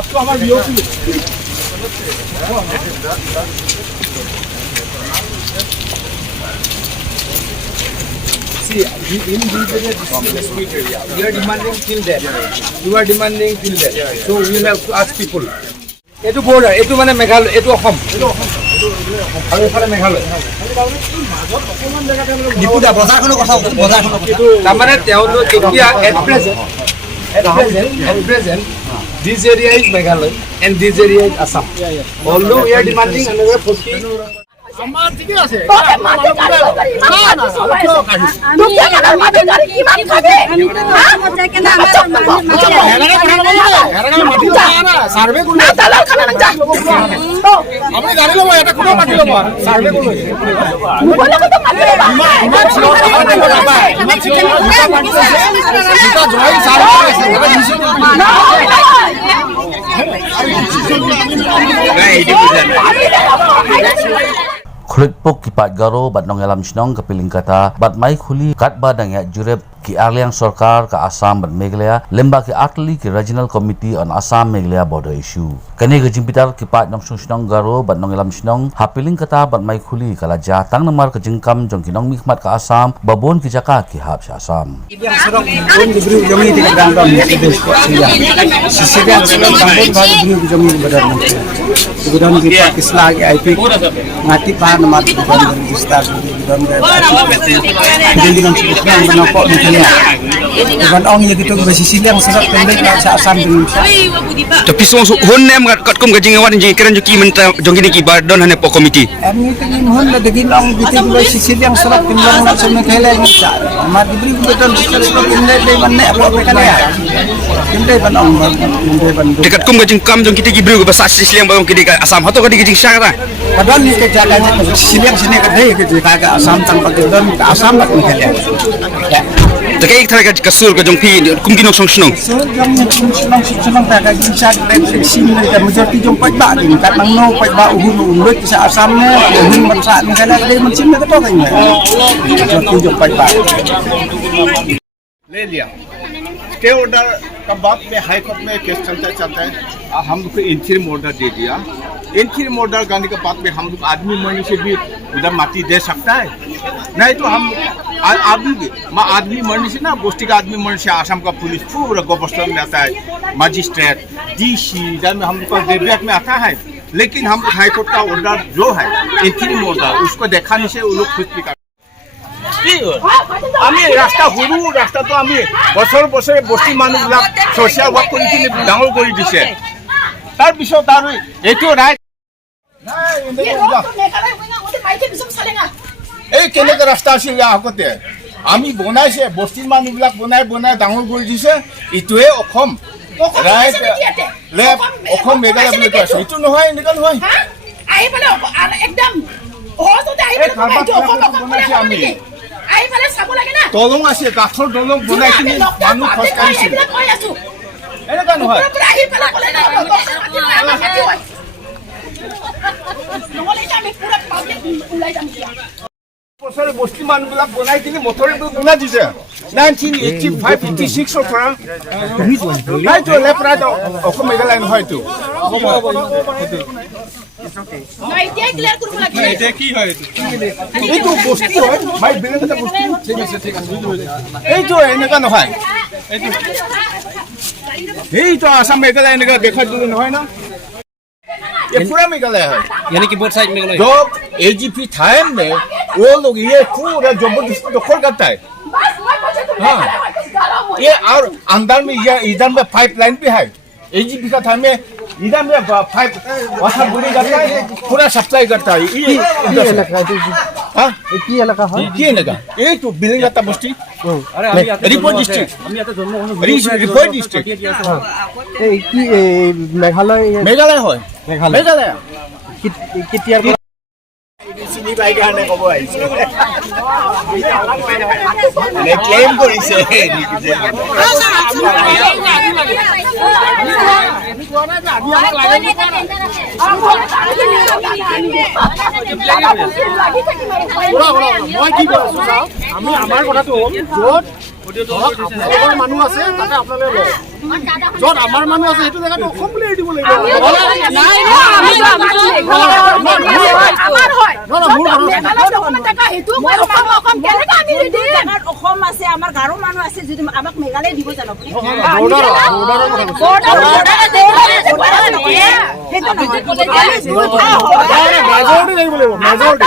आपको हमारे video See, in this area, this is the sweet area. We are demanding till there. You are demanding till there. So we will have to ask people. Etu border, etu mane Meghalaya, etu Assam. Aru ephale Meghalaya. Nipuda bazar khono kotha bazar khono. Tamare teolo etia at present, this area is Meghalaya and this area is Assam. Although we are demanding another 40. সম্মান ঠিকই আছে মাটি কাটি না দুঃখে কেন মাটি কাটি কি মান খাবে হ্যাঁ কেন মাটি না সার্ভে কোন না দালাল খানা না আপনি গাড়ি লব এটা কোন মাটি লব সার্ভে কোন বলে তো মাটি লব ইমান ছিল ইমান ছিল এটা জয় সার্ভে আছে না এটি বুঝলেন Khulitpok kipat garo bat nong elam snong kapiling kata bat mai khuli kat badang ya jurep ki aliang sarkar ka Assam bat Meghalaya lemba ki atli ki regional committee on Assam Meghalaya border issue kani gajing pitar kipat nong snong garo bat nong elam snong hapiling kata bat mai khuli kala ja tang namar ka jingkam jong ki nong mikmat ka Assam babon ki jaka ki hap sha Assam yang serang pun diberi jami di kandang Pradesh ko siya sisigan serang tambon bagi diberi jami badan kemudian kita kislah IP ngati pan mat bukan distar bukan dengan sebutnya menokok misalnya bukan ong ya gitu basisi yang serat pendek sa Assam dengan tapi so hon nem kat kum gajing awan jing keren joki menta jong gini ki badon hane po committee ini tingin hon la degin ong gitu basisi yang serat pendek sa Meghalaya bisa mat diberi beton distar pendek dai manne apa Meghalaya pendek ban ong ban dekat kum gajing kam jong kita gibru ko basa sisliang bang kidi ka Assam hato kadi gajing syara padahal ni kejadian siliang sini kedai ke Assam tanpa gedon ke Assam tak Meghalaya Dekai thara ka kasur ka jong pi kum kinok song snong so jong senang tak ka ginsak dan sini dan majority jong pai ba din kat nang no pai ba uhun sa Assam ne uhun man sa Meghalaya dai man sini ka to kai majority jong pai ba ले लिया stay order का बाद में high court में case चलता है हम लोग को इंटरिम ऑर्डर दे दिया इंटरिम ऑर्डर करने के बाद में हम लोग आदमी मरने से भी उधर माटी दे सकता है नहीं तो हम आदमी मरने से ना बस्ती का आदमी मरने से आसाम का पुलिस पूरा गवर्नर में आता है मजिस्ट्रेट DC इधर में हम लोग का डेब्यूट में आता है लेकिन हम हाई कोर्ट का ऑर्डर जो है इंटरिम ऑर्डर उसको दिखाने से वो लोग खुद भी আমি রাস্তা সৰু ৰাস্তাটো আমি বছৰ বছৰে বস্তি মানুহবিলাক সোশ্যাল ৱৰ্ক কৰি কিনে ডাঙৰ কৰি দিছে তাৰপিছত আৰু এইটো ৰাইট এই কেনেকৈ ৰাস্তা আছিল আগতে আমি বনাইছে বস্তিৰ মানুহবিলাক বনাই ডাঙৰ কৰি দিছে এইটোৱে অসম ৰাইট অসম মেঘালয় বুলি কৈছে এইটো নহয় এনেকুৱা নহয় আমি দলং আছে কাঠৰ দলং বনাই কিনে মানুহ খোজ কাঢ়িছিল এনেকুৱা নহয় বছৰে বস্তি মানুহবিলাক বনাই কিনে মটৰে বনাই দিছে 1985-86 পৰা নাইতো লেপৰাটো অসম মেঘালয় নহয়তো এইটো বস্তি হয় ভাই বেলেগ এটা বস্তি ঠিক আছে এইটো এনেকুৱা নহয় এইটো আসাম মেঘালয় এনেকুৱা দেখাই দিলে নহয় না ये पूरा मेघालय है यानी कि बोथ साइड मेघालय जो AGP टाइम में वो लोग ये पूरा जबरदस्ती दखल करता है हाँ ये और अंदर में ये इधर में पाइपलाइन भी है AGP का टाइम में इधर में पाइप वाटर बुरी करता है पूरा सप्लाई करता है ये इलाका है हाँ ये इलाका है ये इलाका ये तो बिल्डिंग आता बस्ती अरे रिपोर्ट डिस्ट्रिक्ट हम या तो जन्म रिपोर्ट डिस्ट्रिक्ट मेघालय হয় মেঘালয় কেতিয়াৰ চিনি পাই কাৰণে ক'ব আহিছে নে ক্লেম কৰিছে মই কি কৈছো আমি আমাৰ কথাটো য'ত আপোনালোকৰ মানুহ আছে তাতে আপোনালোকে লওক য'ত আমাৰ মানুহ আছে সেইটো জেগাত অসম বুলি এৰি দিব লাগিব অসম আছে আমাৰ গাঁৱৰ মানুহ আছে যদি আমাক মেঘালয় দিব জানো মেজৰিটি